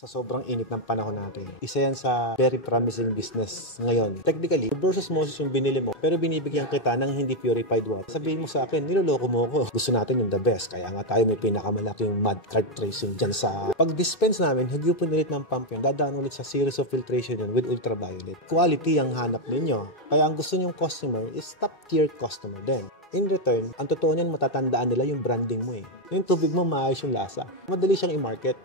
sa sobrang init ng panahon natin. Isa yan sa very promising business ngayon. Technically, versus osmosis yung binili mo, pero binibigyan kita ng hindi purified water. Sabihin mo sa akin, niloloko mo ko. Gusto natin yung the best. Kaya nga tayo may pinakamalaking mud card tracing dyan sa... Pag-dispense namin, higupin ulit ng pump yun. Dadaan ulit sa series of filtration yun with ultraviolet. Quality ang hanap ninyo. Kaya ang gusto nyong customer is top tier customer din. In return, ang totoo niyan matatandaan nila yung branding mo eh. Yung tubig mo maayos yung lasa. Madali siyang i-market.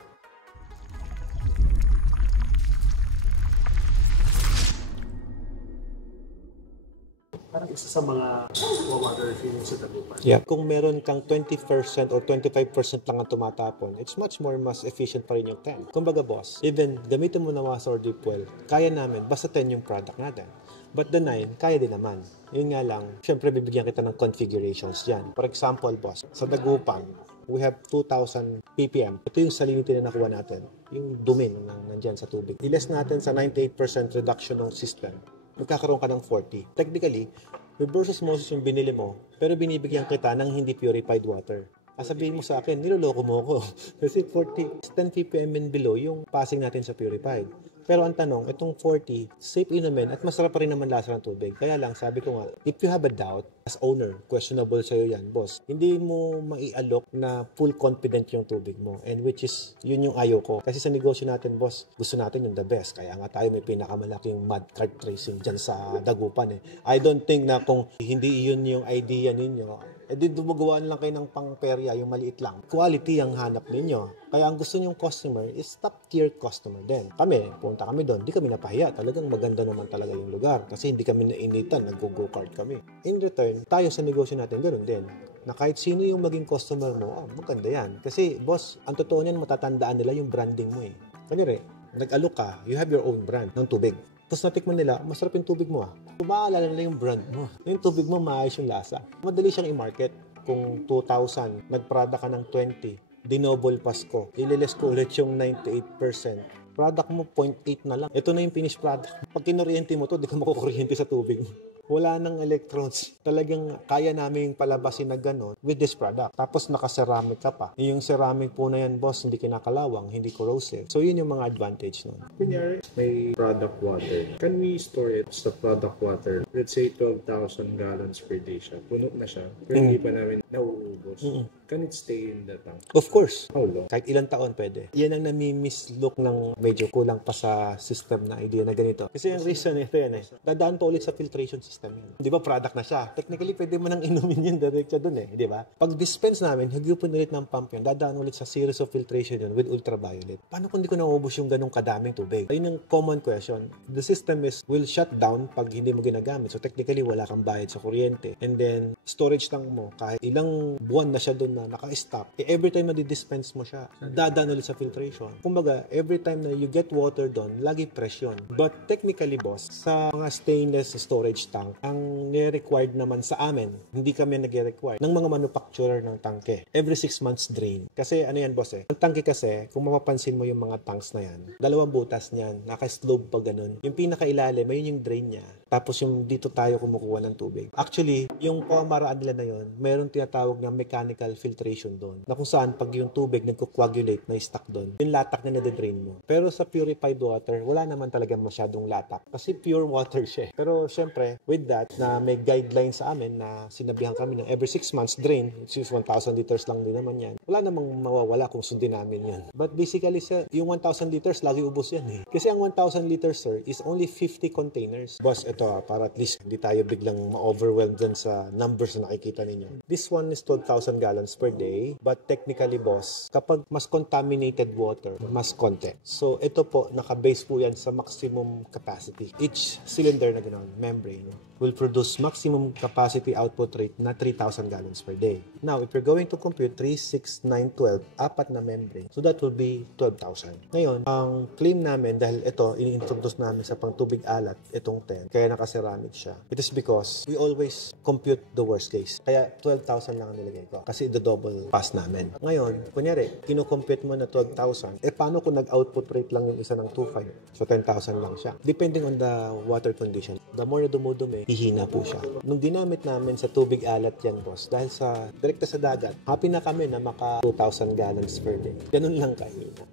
Parang isa sa mga water refilling sa Dagupan. Yeah. Kung meron kang 20% or 25% lang ang tumatapon, it's much more mas efficient pa rin yung 10. Kumbaga boss, even gamitin mo na water or deep well, kaya namin, basta 10 yung product natin. But the 9, kaya din naman. Yun nga lang, syempre bibigyan kita ng configurations dyan. For example boss, sa Dagupan, we have 2,000 ppm. Ito yung salinity na nakuha natin. Yung dumi na nandyan sa tubig. I-less natin sa 98% reduction ng system. Magkakaroon ka ng 40. Technically, reverse osmosis yung binili mo, pero binibigyan kita ng hindi purified water. Sabihin mo sa akin, niloloko mo ko. Kasi 10 ppm and below yung passing natin sa purified. Pero ang tanong, itong 40, safe inumin at masarap pa rin naman lasa ng tubig. Kaya lang, sabi ko nga, if you have a doubt, as owner, questionable sa'yo yan, boss. Hindi mo maialok na full confident yung tubig mo. And which is, yun yung ayaw ko. Kasi sa negosyo natin, boss, gusto natin yung the best. Kaya nga tayo may pinakamalaking mud card tracing dyan sa Dagupan eh. I don't think na kung hindi yun yung idea ninyo, di dumagawaan lang kayo ng pang-perya, yung maliit lang. Quality ang hanap ninyo. Kaya ang gusto nyong customer is top tier customer din. Kami, punta kami doon, di kami napahiya. Talagang maganda naman talaga yung lugar. Kasi hindi kami nainitan, nag-go kart kami. In return, tayo sa negosyo natin, ganoon din. Na kahit sino yung maging customer mo, maganda yan. Kasi boss, ang totoo niyan, matatandaan nila yung branding mo eh. Kanyari, nag-alok ka, you have your own brand ng tubig. Tapos natikman nila, masarap yung tubig mo ah. Maalala nila yung brand mo. Yung tubig mo, maayos yung lasa. Madali siyang i-market. Kung 2,000, nagprada ka ng 20, dinoble Pasko, ililes ko ulit yung 98%. Product mo, 0.8 na lang. Ito na yung finished product. Pag kinuryente mo to, di ka makukuryente sa tubig mo. Wala nang electrons. Talagang kaya namin palabasin na gano'n with this product. Tapos naka-ceramic ka pa. Yung ceramic po na yan, boss, hindi kinakalawang, hindi corrosive. So, yun yung mga advantage nun. Kunyari, may product water. Can we store it sa product water? Let's say 12,000 gallons per day siya. Puno na siya. Pero hindi pa namin nauubos. Can it stay in the tank? Of course. How long? Kahit ilang taon pwede. Yan ang nami-mislook ng medyo kulang pa sa system na idea na ganito. Kasi yung reason ito yan eh. Dadaan pa ulit sa filtration system yan. Di ba product na siya? Technically, pwede mo nang inumin yun direct siya dun eh. Di ba? Pag dispense namin, higupin ulit ng pump yun. Dadaan ulit sa series of filtration yun with ultraviolet. Paano kung di ko naubos yung ganong kadaming tubig? Ayun ang common question. The system will shut down pag hindi mo ginagamit. So technically, wala kang bayad sa kuryente. And then, storage tank mo, kahit ilang buwan na siya dun na naka-stop, every time na di-dispense mo siya, dadaan ulit sa filtration. Kumbaga, every time na you get water doon, lagi presyon. But technically, boss, sa mga stainless storage tank, ang nire-required naman sa amin, hindi kami nag-require ng mga manufacturer ng tangke. Every 6 months drain. Kasi ano yan, boss eh? Ang tangke kasi, kung mapapansin mo yung mga tanks na yan, 2 butas niyan, naka-slope pa ganun. Yung pinakailalim, ayun yung drain niya. Tapos yung dito tayo kumukuha ng tubig. Actually, yung pamaraan nila na yun, mayroong tinatawag na mechanical filtration doon. Na kung saan, pag yung tubig nagko-coagulate na stuck doon, yung latak na nade-drain mo. Pero sa purified water, wala naman talaga masyadong latak. Kasi pure water siya. Pero syempre, with that, na may guidelines sa amin na sinabihan kami na every 6 months drain, which is 1,000 liters lang din naman yan. Wala namang mawawala kung sundin namin yan. But basically, sir, yung 1,000 liters, lagi ubos yan eh. Kasi ang 1,000 liters, sir, is only 50 containers. Boss, ito para at least hindi tayo biglang ma-overwhelmed dun sa numbers na nakikita ninyo. This one is 12,000 gallons per day. But technically, boss, kapag mas contaminated water, mas konti. So, ito po, naka-base po yan sa maximum capacity. Each cylinder na gano'n, membrane, will produce maximum capacity output rate na 3,000 gallons per day. Now, if you're going to compute 3, 6, 9, 12, apat na membrane, so that will be 12,000. Ngayon, ang claim namin, dahil ito, ini-introduce namin sa pangtubig alat, itong 10, kaya naka-ceramic siya. It is because we always compute the worst case. Kaya 12,000 lang ang nilagay ko. Kasi the double pass namin. Ngayon, kunyari, kinocompute mo na 12,000, paano kung nag-output rate lang yung isa ng 2,500? So, 10,000 lang siya. Depending on the water condition. The more na dumudumi, hihina po siya. Nung ginamit namin sa tubig alat yan, boss, dahil sa direkta sa dagat, happy na kami na maka 2,000 gallons per day. Ganun lang kahina.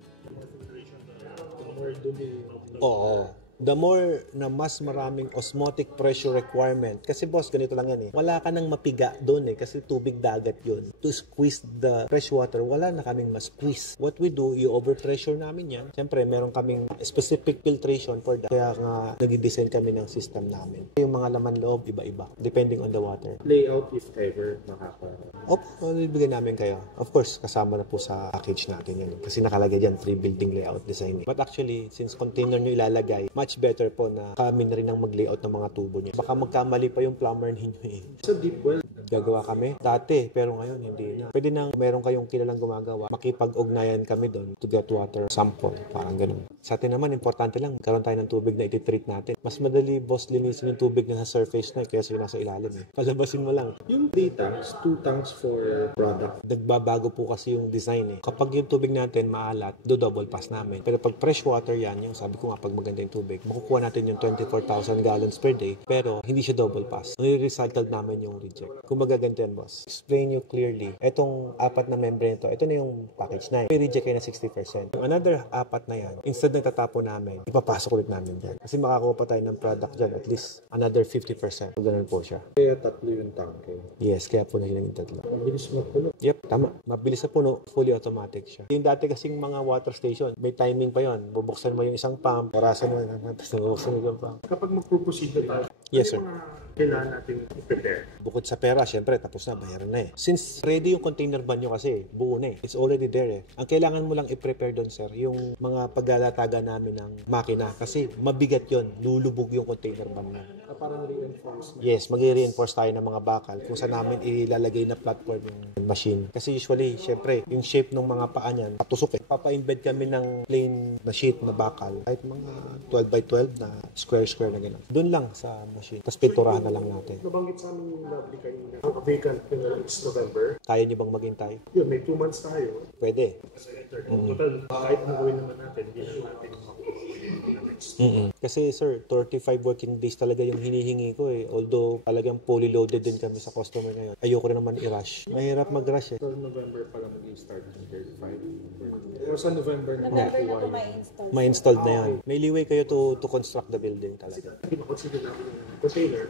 dumi. Oo. The more na mas maraming osmotic pressure requirement. Kasi boss, ganito lang yan eh. Wala ka nang mapiga doon eh. Kasi tubig dagat yun. To squeeze the fresh water, wala na kaming ma-squeeze. What we do, i-overpressure namin yan. Siyempre, meron kaming specific filtration for that. Kaya nga, nag-design kami ng system namin. Yung mga laman loob, iba-iba. Depending on the water. Layout if ever Ibigay namin kayo. Of course, kasama na po sa package natin yan. Kasi nakalagay dyan, free building layout design. But actually, since container nyo ilalagay, much better po na kami na rin ang mag-layout ng mga tubo niya. Baka magkamali pa yung plumber ninyo eh. Sa deep well, Gagawa kami dati, pero ngayon hindi na. Pwede nang meron kayong kilalang gumagawa, makipag-ugnayan kami doon to get water sample, parang ganun. Sa atin naman, importante lang, karoon tayo ng tubig na iti-treat natin. Mas madali, boss, linisin yung tubig na sa surface na kaysa yung nasa ilalim eh. Palabasin mo lang. yung 3 tanks, 2 tanks for product. Nagbabago po kasi yung design eh. Kapag yung tubig natin maalat, do-double pass namin. Pero pag fresh water yan, yung sabi ko nga, pag maganda yung tubig, makukuha natin yung 24,000 gallons per day, pero hindi siya double pass. Nire-recycled namin yung reject. Kumbaga ganito yan, boss. Explain you clearly. Etong 4 na membrane ito na yung package na. May reject kayo na 60%. Yung another 4 na yan, instead na tatapon namin, ipapasok ulit namin dyan. Kasi makakuha pa tayo ng product dyan, at least another 50%. So, ganun po siya. Kaya 3 yung tank eh. Yes, kaya po na naging 3. Mabilis magpuno. Yep, tama. Mabilis sa puno, fully automatic siya. Yung dati kasing mga water station, may timing pa yon. Bubuksan mo yung isang pump, orasan mo, tapos bubuksan mo yung pump. Kapag mag-proceed na tayo, Yes, sir. kailangan natin i-prepare. Bukod sa pera, syempre, tapos na, bayaran na eh. Since ready yung container ban nyo kasi, buo na eh. It's already there eh. Ang kailangan mo lang i-prepare doon, sir, yung mga paglalataga namin ng makina. Kasi mabigat yon, lulubog yung container ban mo. Parang reinforcement. Yes, mag-reinforce tayo ng mga bakal kung saan namin ilalagay na platform yung machine. Kasi usually, syempre, yung shape ng mga paa niyan, patusok eh. Papa-embed kami ng plain na sheet na bakal. Kahit mga 12 by 12 na square na gano'n. Doon lang sa machine. Tapos pinturahan na lang natin. Nabanggit sa amin yung lovely kanina. Ang vacant is November. Kaya niyo bang maghintay? Yun, may 2 months tayo. Pwede. Total, kahit ang gawin naman natin, hindi na natin Kasi sir, 35 working days talaga yung hinihingi ko eh. Although talagang fully loaded din kami sa customer ngayon. Ayoko rin naman i-rush. Mahirap mag-rush eh. So, November pa lang mag-start ng 35. O sa November na November na ito ma-install. Ma-installed na yan. May leeway kayo to construct the building talaga. Pinakonsider namin yung container.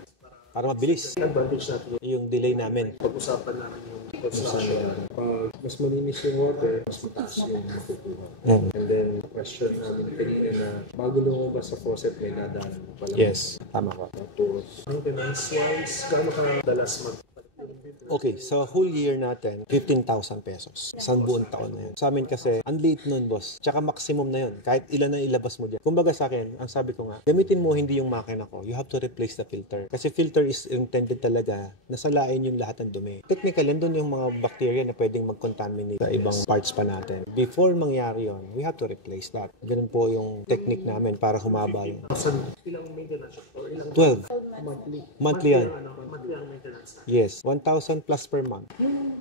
Para mabilis Advantage natin yung delay namin. pag-usapan namin yung construction. Pag mas malinis yung water, mas mataas yung makukuha. And then, question namin kanina na bago lumabas sa faucet, may dadaan mo pala. Yes, tama ka. Tapos, maintenance-wise, gaano ka dalas Okay, sa whole year natin, 15,000 pesos. Isang buong taon na yun. Sa amin kasi, ang late nun, boss. Tsaka maximum na yun. Kahit ilan na ilabas mo dyan. Kumbaga sa akin, ang sabi ko nga, gamitin mo hindi yung makina ko. You have to replace the filter. Kasi filter is intended talaga na salain yung lahat ng dumi. Technically, nandun yung mga bacteria na pwedeng mag-contaminate sa ibang parts pa natin. Before mangyari yun, we have to replace that. Ganun po yung technique namin para humaba yung ilang maintenance or ilang 12. monthly? Monthly yan. Monthly ang maintenance. Yes, 1,000 plus per month.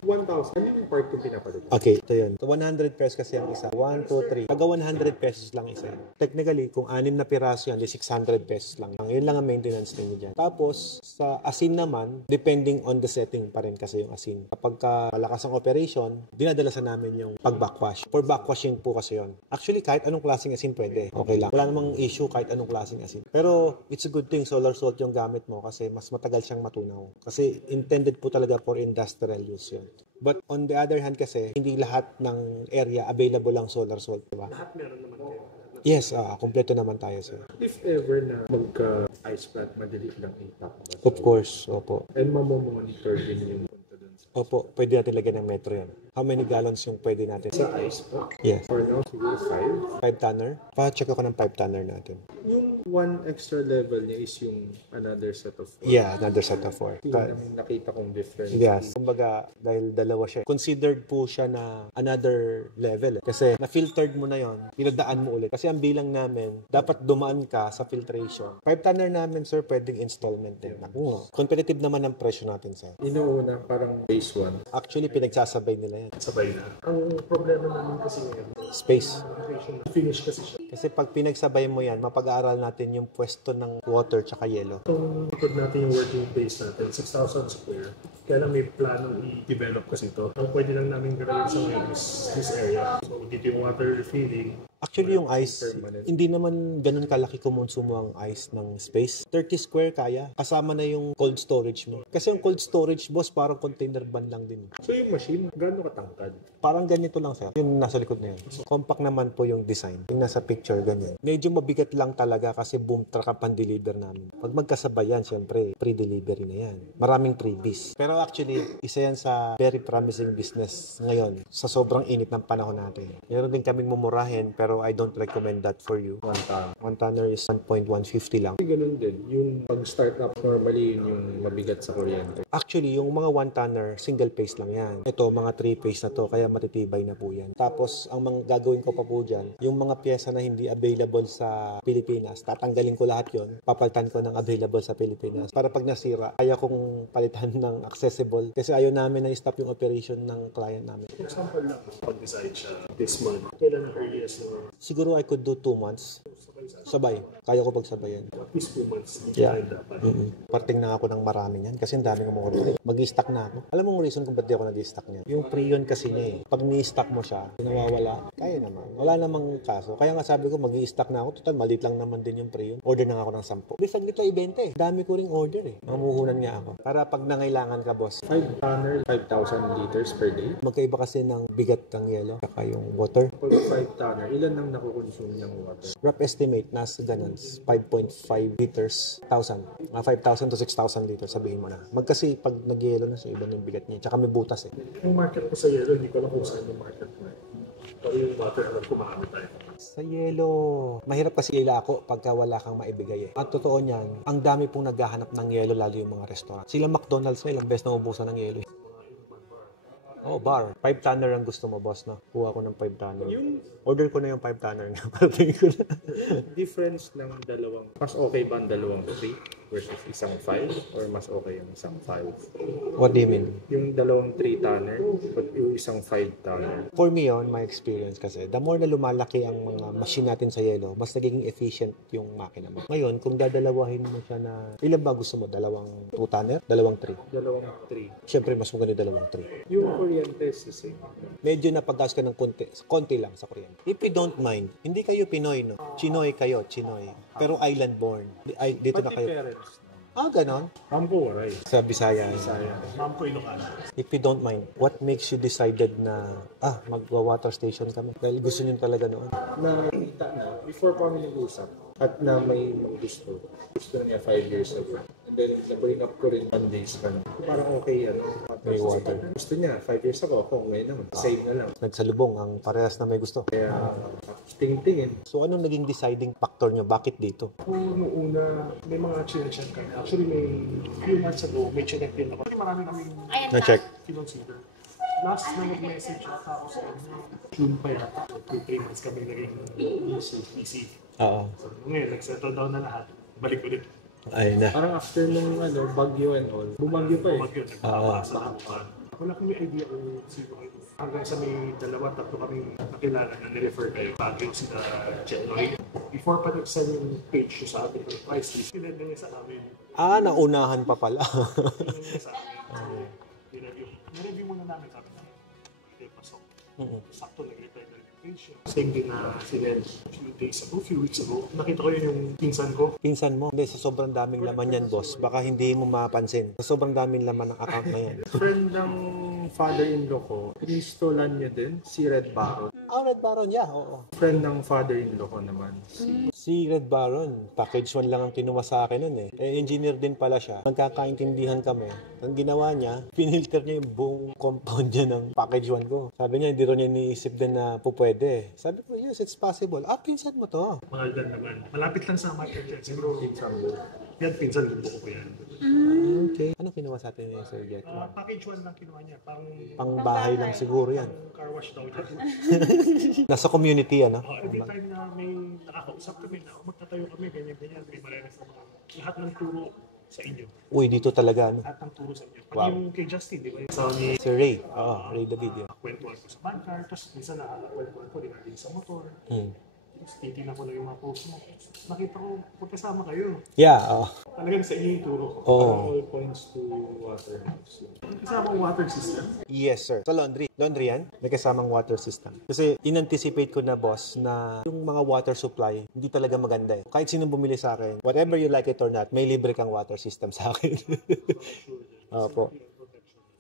1,000. Ano yung part kung pinapalit? Okay, ito yun. So, 100 pesos kasi ang isa. 1, 2, 3. Taga 100 pesos lang isa. Technically, kung 6 na piraso yan, di 600 pesos lang. Yun lang ang maintenance ninyo dyan. Tapos, sa asin naman, depending on the setting pa rin kasi yung asin. Kapag malakas ang operation, dinadalasan namin yung pag-backwash. For backwashing po kasi yun. Actually, kahit anong klaseng asin pwede. Okay lang. Wala namang issue kahit anong klaseng asin. Pero, it's a good thing solar salt yung gamit mo kasi mas matagal siyang matunaw. Kasi intended po talaga for industrial use yun. But on the other hand kasi, hindi lahat ng area available ang solar salt, diba? Lahat meron naman kayo. Yes, kompleto naman tayo, sir. If ever na magka-ice plant, madali lang impact. Of course, opo. And mamomonitor din yung punta dun sa Opo, pwede natin lagyan ng metro yan. How many gallons yung pwede natin? ice pack. Yes. For now, siguro 5. 5 tonner? Pa-check ako ng 5 tonner natin. Yung one extra level niya is yung another set of 4. Yeah, another set of 4. Yun ang nakita kong difference. Yes. Kumbaga, dahil dalawa siya, considered po siya na another level. Kasi na-filtered mo na yon, pinadaan mo ulit. Kasi ang bilang namin, dapat dumaan ka sa filtration. 5 tonner namin, sir, pwedeng installment din. Naku, competitive naman ang presyo natin, sir. Inuuna, parang base 1. Actually, pinagsasabay nila yan. Sabay na. Ang problema namin kasi ngayon, Space. finish kasi siya. Kasi pag pinagsabay mo yan, mapag-aaral natin yung pwesto ng water tsaka yellow. Kung ikot natin yung working base natin, 6,000 square. Kaya lang may planong i-develop kasi ito. Ang pwede lang namin gawin sa ngayon is this area. So, dito yung water refilling. Actually, yung ice, permanent. hindi naman ganun kalaki kumonsumo ang ice ng space. 30 square kaya. Kasama na yung cold storage mo. Kasi yung cold storage, boss, parang container van lang din. So yung machine, gaano katangkad? Parang ganito lang, sir. Yung nasa likod na yun. Compact naman po yung design. Yung nasa picture, ganyan. Medyo mabigat lang talaga kasi boom truck ang pan-deliver namin. Pag magkasabay yan, syempre, pre-delivery na yan. Maraming freebies. Pero actually, isa yan sa very promising business ngayon sa sobrang init ng panahon natin. Meron din kaming mumurahin, pero I don't recommend that for you. One tonner is 1.150 lang. Ganun din. Yung pag-start up, normally yun yung mabigat sa kuryente. Actually, yung mga 1 tonner, single phase lang yan. Ito, mga 3 phase na to, kaya matitibay na po yan. Tapos, ang mga gagawin ko pa po dyan, yung mga pyesa na hindi available sa Pilipinas, tatanggalin ko lahat yon, papalitan ko ng available sa Pilipinas. Para pag nasira, kaya kong palitan ng accessible. Kasi ayaw namin na i-stop yung operation ng client namin. For example lang, pag-decide siya this month, kailan ang earliest na Siguro I could do 2 months. Sabay. Kaya ko pagsabayan. at least 2 months, Yeah. dapat. Parting na ako ng marami niyan kasi ang dami kong order. Mag-i-stock na ako. Alam mo yung reason kung ba't di ako nag-i-stock niyan? Yung pre-yun kasi niya eh. Pag ni-stock mo siya, nawawala, kaya naman. Wala namang kaso. Kaya nga sabi ko, mag-i-stock na ako. Total, maliit lang naman din yung pre-yun. Order na nga ako ng 10. Di, saglit lang ibenta eh. Dami ko ring order eh. Mamuhunan nga ako. Para pag nangailangan ka, boss. 5 tonner, 5,000 liters per day. Magkaiba kasi ng bigat ng yelo, saka yung water. Pag 5 tonner, ilan ang nakukonsume ng water? Rough estimate, nasa ganun, 5.5 liters, 1,000. Mga 5,000 to 6,000 liters, sabihin mo na. Magkasi pag nag-yelo na siya, iba na yung bigat niya. Tsaka may butas eh. Yung market ko sa yellow, hindi ko alam kung saan yung market mo eh. Pero yung water, alam ko marami tayo. Sa yelo, mahirap kasi ilako pagka wala kang maibigay eh. At totoo niyan, ang dami pong naghahanap ng yelo, lalo yung mga restaurant. Sila McDonald's na ilang beses na ubusan ng yelo eh. Oh, bar. 5 tonner ang gusto mo, boss, no? Kuha ko ng 5 tonner. Order ko na yung 5 tonner nga. Parating ko na. Difference ng dalawang, mas okay ba ang dalawang 3 versus isang 5? Or mas okay yung isang 5? What do you mean? Yung dalawang 3 tonner, but yung isang 5 tonner. For me, on my experience kasi, the more na lumalaki ang mga machine natin sa yelo, mas nagiging efficient yung makina mo. Ngayon, kung dadalawahin mo siya na, ilan ba gusto mo? Dalawang 2 tonner? Dalawang 3? Dalawang 3. Siyempre, mas maganda yung dalawang 3. Yung kuryente is the same. Medyo napaggas ka ng konti lang sa kuryente. If you don't mind, hindi kayo Pinoy, no? Chinoy kayo, Chinoy. Pero island born. Dito na Pati kayo. parents. Ganon. Ampo, right? Sa Bisaya. Ma'am ko Ilocano. If you don't mind, what makes you decided na, magwa-water station kami? Dahil gusto nyo talaga noon. Nakita na, before pa kami nag-usap, at na may gusto niya 5 years ago. And then, na-bring up ko rin 1 days pa na. Parang okay yan. May water. Gusto niya, 5 years ago, ako ngayon naman. Same na lang. Nagsalubong ang parehas na may gusto. Kaya, tingin-tingin. So, anong naging deciding factor nyo? Bakit dito? Kung noong una, may mga chinecheck kami. Actually, may few months ago, may chinecheck din ako. Marami kaming Na-check. kinonsider. Last na nag-message ako sa June pa yata. 2-3 months kami naging busy. Oo. So, ngayon, nag-settle down na lahat. Balik ulit. Ayun na. Parang after nung bagyo and all, bumagyo pa eh. Mag-yun, nagpapasa na ako. Wala kami idea kung sino kayo. Hanggang sa may 2-3 kami nakilala na nirefer kayo. Bagyo sila Chenoy. Before pa nag-send yung page sa atin ng price list, pinenda niya sa amin. Naunahan pa pala. Pinenda niya sa amin. Nireview muna namin. Sabi namin, hindi pasok. Sakto nag-reply na yung page. Same din na sinend few weeks ago. Nakita ko yun yung pinsan ko. Pinsan mo. Hindi, sa sobrang daming laman yan, boss. Baka hindi mo mapansin. Sa sobrang daming laman ng account na yan. Friend ng father-in-law ko, inistolan niya din, si Red Baron. Red Baron, yeah. Oo. Friend ng father-in-law ko naman, Si Red Baron, package 1 lang ang kinuha sa akin nun eh. Engineer din pala siya. Magkakaintindihan kami. Ang ginawa niya, pinilter niya yung buong compound niya ng package 1 ko. Sabi niya, hindi rin niya niisip din na pupwede. Sabi ko, yes, it's possible. Pinsan mo to. Mahal din naman. Malapit lang sa market yan. Siguro, yan, pinsan ko ko yan. Okay. Ano kinuha sa atin ni Sir Jet? Package 1 lang kinuha niya. Pang bahay lang siguro yan. Car wash daw niya. Nasa community, ano? Every time na may nakakausap kami na magtatayo kami, ganyan-ganyan, may mareres na mga lahat ng turo sa inyo. Uy, dito talaga, ano? Lahat ng turo sa inyo. Pati Wow. yung kay Justin, di ba? Sa ni Sir Ray. Ray the video. kwentuhan ko sa bancar, tapos minsan nakakwentuhan ko din sa motor. Tapos titignan ko lang yung mga post mo. Nakita ko, pagkasama kayo. Yeah, Talagang sa inyo yung turo ko. oh. All points to water house. Kasama ang water system. Yes, sir. Sa laundry. Laundry yan, may kasamang water system. Kasi in-anticipate ko na, boss, na yung mga water supply, hindi talaga maganda eh. Kahit sino bumili sa akin, whatever you like it or not, may libre kang water system sa akin. Opo.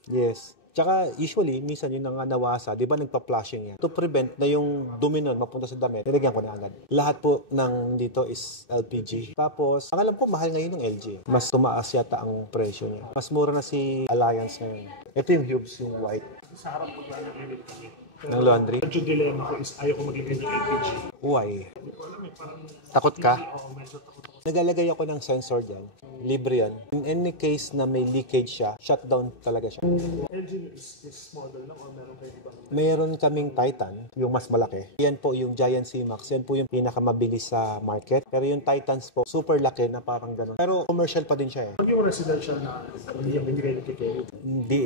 Yes. Tsaka usually, minsan yung nawasa, di ba nagpa-flushing yan? To prevent na yung dumi nun mapunta sa damit, nilagyan ko na agad. Lahat po ng dito is LPG. Tapos, ang alam ko, mahal ngayon ng LG. Mas tumaas yata ang presyo niya. Mas mura na si Alliance ngayon. Ito yung Hubes, yung white. Sa harap maglalagay rin kami. Ng laundry. Medyo dilemma ko is ayaw ko maglagay ng LPG. Why? Hindi ko alam eh, parang... Takot ka? Oo, medyo takot ako. Nagalagay ako ng sensor dyan. Libre yan. In any case na may leakage siya, shutdown talaga siya. LG is model lang o meron kayo ibang... Meron kaming Titan, yung mas malaki. Yan po yung Giant C-Max. Yan po yung pinakamabilis sa market. Pero yung Titans po, super laki na parang ganun. Pero commercial pa din siya eh. Pag yung residential na hindi kayo nagkikerry. Hindi.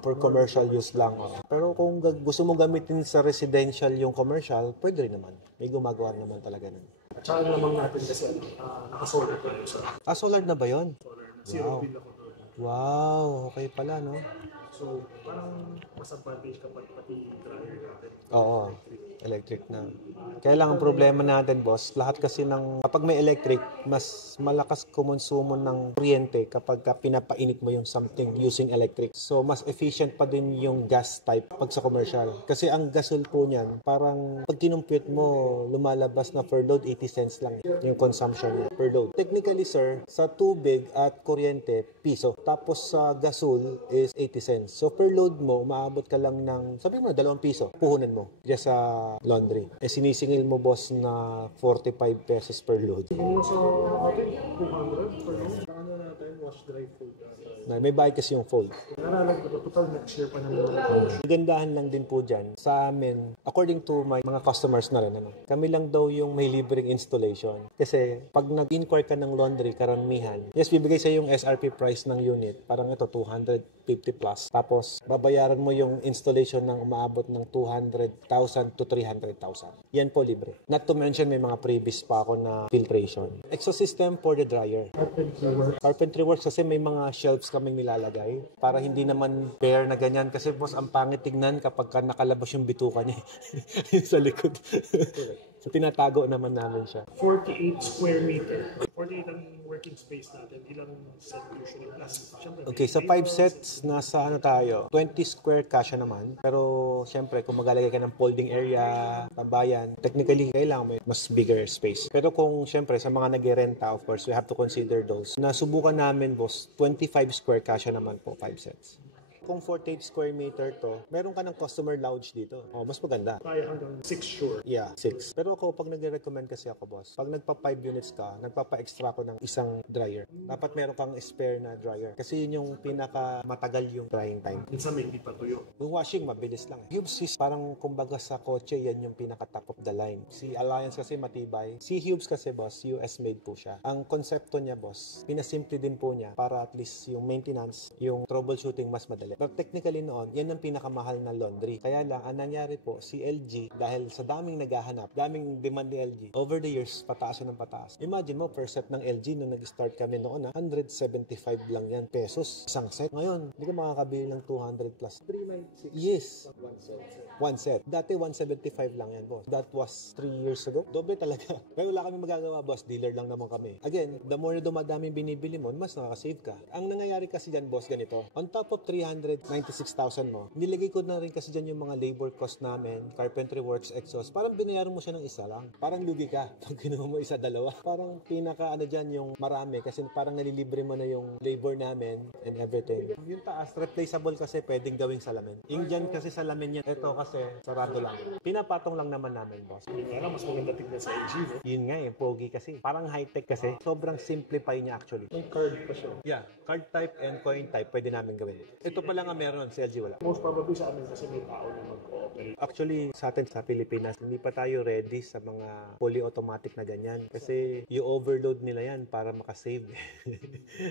For commercial use lang. Pero kung gusto mo gamitin sa residential yung commercial, pwede rin naman. May gumagawa naman talaga nun. At saka naman natin kasi nakasolar tayo sa Solar na ba yun? solar. Zero bill ako doon. Wow, okay pala, no? So, parang mas advantage kapag pati dryer natin. Oo, electric na. Kaya lang ang problema natin, boss, lahat kasi kapag may electric, mas malakas kumonsumo ng kuryente kapag pinapainit mo yung something using electric. So, mas efficient pa din yung gas type pag sa commercial. Kasi ang gasol po niyan, parang pag kinumpute mo, lumalabas na per load, 80 cents lang yung consumption niya per load. Technically, sir, sa tubig at kuryente, piso. Tapos sa gasol is 80 cents. So, per load mo, umaabot ka lang ng, sabi mo na, 2 piso. Puhunan mo diyan sa laundry. Sinisingil mo, boss, na 45 pesos per load. Yung sa atin, 200 per month. Ano natin, wash dry food natin. May bayad kasi yung fold. Naralag ko, total next year pa naman. Gandahan lang din po dyan. Sa amin, according to my mga customers na rin, kami lang daw yung may libreng installation. Kasi pag nag-inquire ka ng laundry, karamihan, yes, bibigay sa yung SRP price ng unit. Parang ito, 250 plus. Tapos, babayaran mo yung installation ng umaabot ng 200,000 to 300,000. Yan po libre. Not to mention, may mga previous pa ako na filtration. Exhaust system for the dryer. Carpentry works kasi may mga shelves kaming nilalagay para hindi naman bare na ganyan. Kasi boss, ang pangit tignan kapag nakalabas yung bituka niya sa likod. So, tinatago naman namin siya. 48 square meter. 48 ang working space natin. Ilang set usually plus. Siyempre, Okay, sa 5 sets, nasa tayo? 20 square kasya naman. Pero, syempre, kung maglalagay ka ng folding area, tambayan, technically, kailangan may mas bigger space. Pero kung, syempre, sa mga nag-renta, of course, we have to consider those. Nasubukan namin, boss, 25 square kasya naman po, 5 sets. Kung 48 square meter to, meron ka ng customer lounge dito. Mas maganda. kaya hanggang 6 sure. Yeah, 6. Pero ako, pag nagre-recommend kasi ako, boss, pag nagpa 5 units ka, nagpapa-extra ko ng isang dryer. Dapat meron kang spare na dryer. Kasi yun yung pinaka-matagal yung drying time. Minsan may hindi pa tuyo. Yung washing, mabilis lang. Hubes is parang kumbaga sa kotse, yan yung pinaka-top of the line. Si Alliance kasi matibay. Si Hubes kasi, boss, US made po siya. Ang konsepto niya, boss, pinasimple din po niya para at least yung maintenance, yung troubleshooting mas madali. Pero technically noon, yan ang pinakamahal na laundry. Kaya lang, ang nangyari po, si LG, dahil sa daming naghahanap, daming demand ni LG, over the years, pataas ng pataas. Imagine mo, per set ng LG, nung nag-start kami noon, 175 lang yan pesos. Isang set. Ngayon, hindi ka makakabili ng 200 plus. 396. Yes. One set. Dati 175 lang yan, boss. That was 3 years ago. Doble talaga. Kaya wala kami magagawa, boss. Dealer lang naman kami. Again, the more na dumadami binibili mo, mas nakaka-save ka. Ang nangyayari kasi dyan, boss, ganito. On top of 396,000 mo, nilagay ko na rin kasi dyan yung mga labor cost namin, carpentry works, exhaust. Parang binayaran mo siya ng isa lang. Parang lugi ka. Pag kinuha mo isa, dalawa. Parang dyan yung marami kasi parang nalilibre mo na yung labor namin and everything. Yung taas, replaceable kasi pwedeng gawing salamin. Yung dyan kasi salamin yan. Ito kasi, sarado lang. Pinapatong lang naman namin, boss. Yung nga mas maganda tignan sa LG, no? Yun nga eh, pogi kasi. Parang high-tech kasi. Sobrang simplify niya actually. May card pa siya. Yeah, card type and coin type pwede namin gawin. Ito pala lang ang meron, sa LG wala. Most probably sa amin kasi may tao na mag-cooperate. Actually, sa atin sa Pilipinas, hindi pa tayo ready sa mga fully automatic na ganyan. Kasi yung overload nila yan para makasave.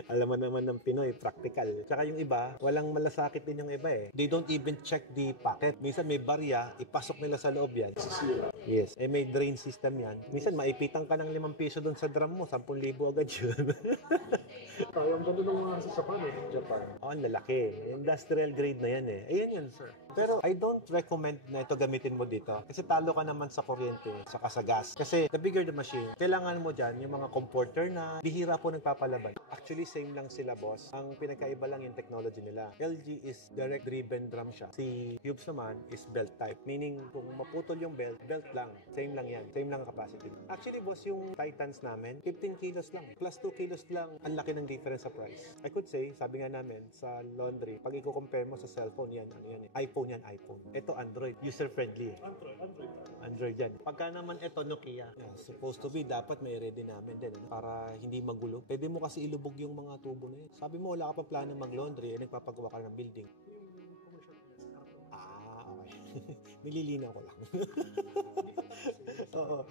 Alam mo naman ng Pinoy, practical. Tsaka yung iba, walang malasakit din yung iba eh. They don't even check the packet. Minsan may barya, ipasok nila sa loob yan. Yes. Eh may drain system yan. Minsan maipitan ka ng 5 piso doon sa drum mo, 10,000 agad yun. Yung ganun ng mga sa Japan eh. Japan. Oh, ang lalaki. Industrial grade na yan eh. Ayan yun, sir. Pero I don't recommend na ito gamitin mo dito. Kasi talo ka naman sa kuryente, saka sa gas. Kasi the bigger the machine, kailangan mo dyan yung mga comforter na bihira po nagpapalaban. Actually, same lang sila, boss. Ang pinagkaiba lang yung technology nila. LG is direct driven drum siya. Si Hubes naman is belt type. Meaning, kung maputol yung belt, belt lang. Same lang yan. Same lang ang capacity. Actually, boss, yung Titans namin, 15 kilos lang. Plus 2 kilos lang. Ang laki ng difference sa price. I could say, sabi nga namin, sa laundry, pag i-compare mo sa cellphone, yan, ano yan eh. iPhone yan, iPhone. Ito, Android. User-friendly eh. Android yan. Pagka naman ito, Nokia. Yeah, supposed to be, dapat may ready namin din. Ano? Para hindi magulo. Pwede mo kasi ilubog yung mga tubo na yun. Sabi mo, wala ka pa plano mag-laundry, eh, nagpapagawa ka ng building. Okay. Nililinaw ko lang. Oo.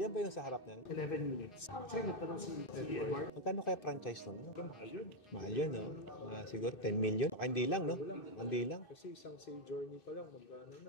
Yan ba yung sa harap na? 11 minutes. Kasi nagtanong si Edward. Magkano kaya franchise nun? Mahal yun. Mahal yun, no? Siguro 10 million. Baka hindi lang, no? Hindi lang. Kasi isang say journey pa lang, magkano na.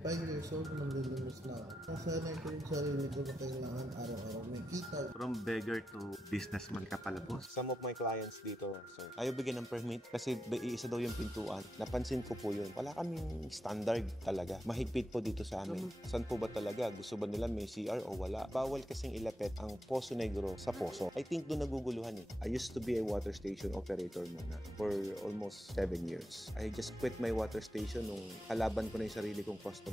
5 years old, manlilimus na ako. Nasanay ko yung sarili ko na kailangan araw-araw may kita. From beggar to businessman ka pala, boss. Some of my clients dito, sir, ayaw bigyan ng permit kasi iisa daw yung pintuan. Napansin ko po yun. Wala kaming standard talaga. Mahigpit po dito sa amin. Saan po ba talaga? Gusto ba nila may CR o wala? Bawal kasing ilapit ang Poso Negro sa Poso. I think doon naguguluhan eh. I used to be a water station operator muna for almost 7 years. I just quit my water station nung kalaban ko na yung sarili kong customer.